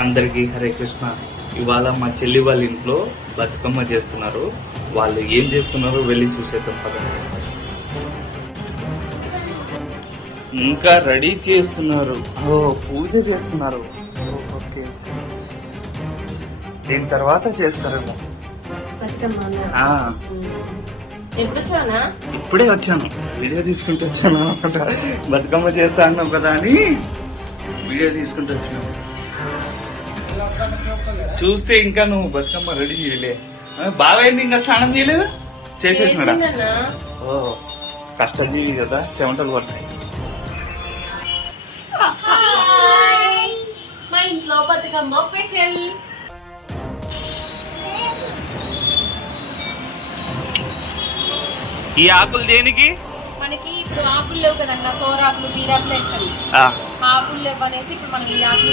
అందరికీ హరే కృష్ణ. ఇవాళ మా చెల్లి వాళ్ళ ఇంట్లో బతుకమ్మ చేస్తున్నారు. వాళ్ళు ఏం చేస్తున్నారో వెళ్ళి చూసేద్దాం పదండి ఇంకా రెడీ చేస్తున్నారు. ఓ పూజ చేస్తున్నారు. ఓకే దీని తర్వాత చేస్తారేమో. ఇప్పుడే వచ్చాను. వీడియో తీసుకుంటూ వచ్చాను అనమాట. బతుకమ్మ చేస్తా అన్నావు కదా అని వీడియో తీసుకుంటూ వచ్చాను. చూస్తే ఇంకా నువ్వు బతుకమ్మ రెడీ చేయలే. ఆ, బావైంది ఇంకా స్నానం చేయలేదు? చేసేసినాడా. ఓ కష్టజీవి కదా చెమటలు పడతాయి మా ఇంట్లో బతుకమ్మ స్పెషల్ ఈ ఆకులు దేనికి? మనకి ఇప్పుడు ఆకులు లేవు కదన్నా సోరాకులు బీరాకులు వేస్తాం ఆకులు లేవు అనేసి ఇప్పుడు మనం ఈ ఆకులు